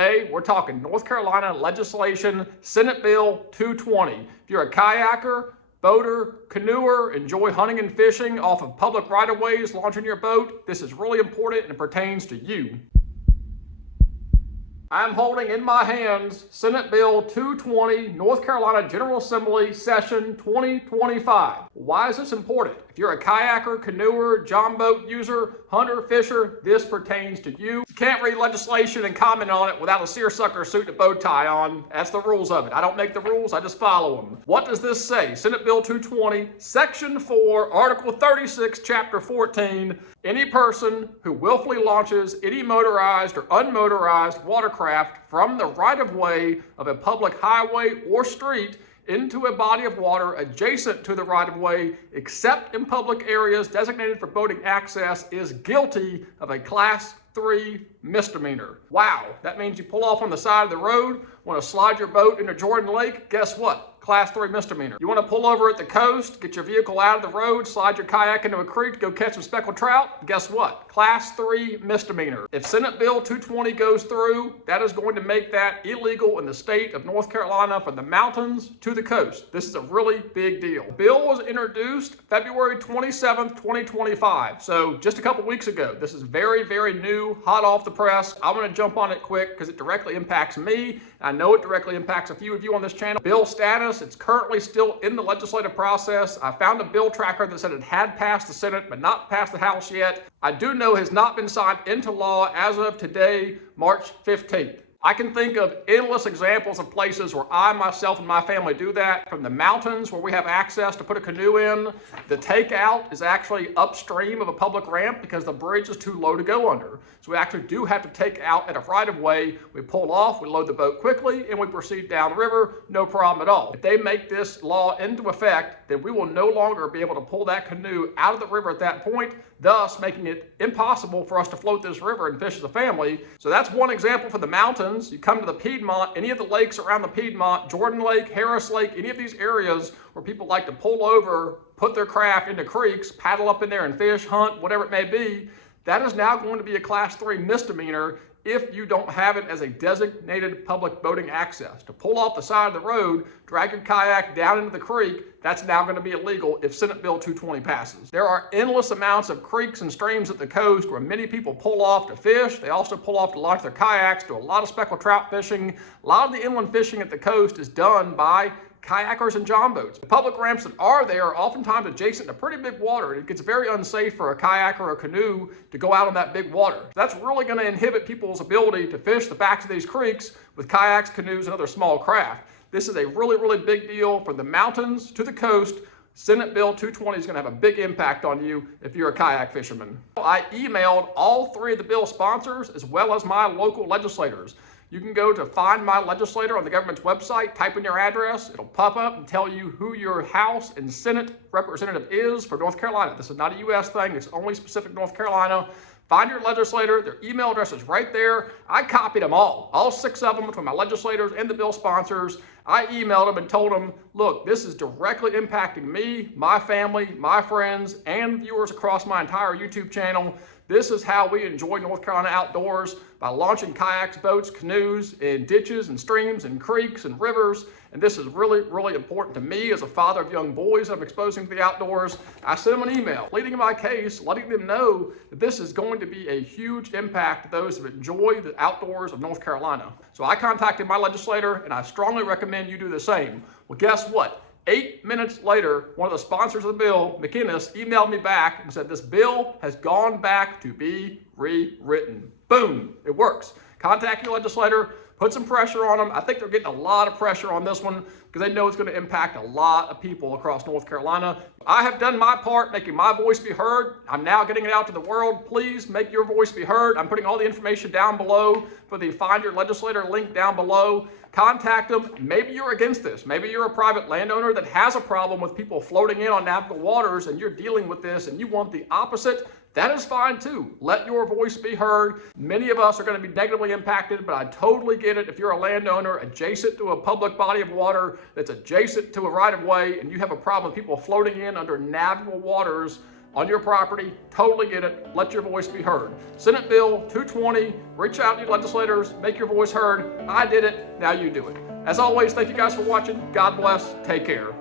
Today, we're talking North Carolina legislation, Senate Bill 220. If you're a kayaker, boater, canoeer, enjoy hunting and fishing off of public right-of-ways, launching your boat, this is really important and it pertains to you. I'm holding in my hands Senate Bill 220, North Carolina General Assembly, Session 2025. Why is this important? If you're a kayaker, canoeer, john boat user, hunter, fisher, this pertains to you. You can't read legislation and comment on it without a seersucker suit and a bow tie on. That's the rules of it. I don't make the rules, I just follow them. What does this say? Senate Bill 220, Section 4, Article 36, Chapter 14. Any person who willfully launches any motorized or unmotorized watercraft from the right-of-way of a public highway or street into a body of water adjacent to the right-of-way, except in public areas designated for boating access, is guilty of a Class 3 misdemeanor. Wow, that means you pull off on the side of the road, want to slide your boat into Jordan Lake, guess what? Class 3 misdemeanor. You want to pull over at the coast, get your vehicle out of the road, slide your kayak into a creek to go catch some speckled trout, guess what? Class 3 misdemeanor. If Senate Bill 220 goes through, that is going to make that illegal in the state of North Carolina from the mountains to the coast. This is a really big deal. The bill was introduced February 27th, 2025, so just a couple weeks ago. This is very, very new, hot off the press. I want to jump on it quick because it directly impacts me. I know it directly impacts a few of you on this channel. Bill status, it's currently still in the legislative process. I found a bill tracker that said it had passed the Senate but not passed the House yet. I do know it has not been signed into law as of today, March 15th. I can think of endless examples of places where I, myself, and my family do that. From the mountains where we have access to put a canoe in, the takeout is actually upstream of a public ramp because the bridge is too low to go under. So we actually do have to take out at a right-of-way. We pull off, we load the boat quickly, and we proceed downriver, no problem at all. If they make this law into effect, then we will no longer be able to pull that canoe out of the river at that point, thus making it impossible for us to float this river and fish as a family. So that's one example for the mountains. You come to the Piedmont, any of the lakes around the Piedmont, Jordan Lake, Harris Lake, any of these areas where people like to pull over, put their craft into creeks, paddle up in there and fish, hunt, whatever it may be, that is now going to be a Class 3 misdemeanor if you don't have it as a designated public boating access. To pull off the side of the road, drag your kayak down into the creek, that's now going to be illegal if Senate Bill 220 passes. There are endless amounts of creeks and streams at the coast where many people pull off to fish. They also pull off to launch their kayaks, do a lot of speckled trout fishing. A lot of the inland fishing at the coast is done by kayakers and john boats. The public ramps that are there are oftentimes adjacent to pretty big water, and it gets very unsafe for a kayak or a canoe to go out on that big water. That's really going to inhibit people's ability to fish the backs of these creeks with kayaks, canoes, and other small craft. This is a really, really big deal from the mountains to the coast. Senate Bill 220 is going to have a big impact on you if you're a kayak fisherman. I emailed all three of the bill sponsors as well as my local legislators. You can go to Find My Legislator on the government's website, type in your address, it'll pop up and tell you who your House and Senate representative is for North Carolina. This is not a U.S. thing, it's only specific to North Carolina. Find your legislator, their email address is right there. I copied them all 6 of them between my legislators and the bill sponsors. I emailed them and told them, look, this is directly impacting me, my family, my friends, and viewers across my entire YouTube channel. This is how we enjoy North Carolina outdoors, by launching kayaks, boats, canoes, in ditches and streams and creeks and rivers. And this is really, really important to me as a father of young boys I'm exposing to the outdoors. I sent them an email pleading my case, letting them know that this is going to be a huge impact to those who enjoy the outdoors of North Carolina. So I contacted my legislator, and I strongly recommend you do the same. Well, guess what? 8 minutes later, one of the sponsors of the bill, McInnes, emailed me back and said this bill has gone back to be rewritten. Boom, it works. Contact your legislator, put some pressure on them. I think they're getting a lot of pressure on this one because they know it's going to impact a lot of people across North Carolina. I have done my part, making my voice be heard. I'm now getting it out to the world. Please make your voice be heard. I'm putting all the information down below for the Find Your Legislator link down below. Contact them. Maybe you're against this. Maybe you're a private landowner that has a problem with people floating in on navigable waters and you're dealing with this and you want the opposite. That is fine too. Let your voice be heard. Many of us are going to be negatively impacted, but I totally get it. If you're a landowner adjacent to a public body of water that's adjacent to a right-of-way and you have a problem with people floating in under navigable waters, on your property. Totally get it. Let your voice be heard. Senate Bill 220, reach out to your legislators, make your voice heard. I did it, now you do it. As always, thank you guys for watching. God bless, take care.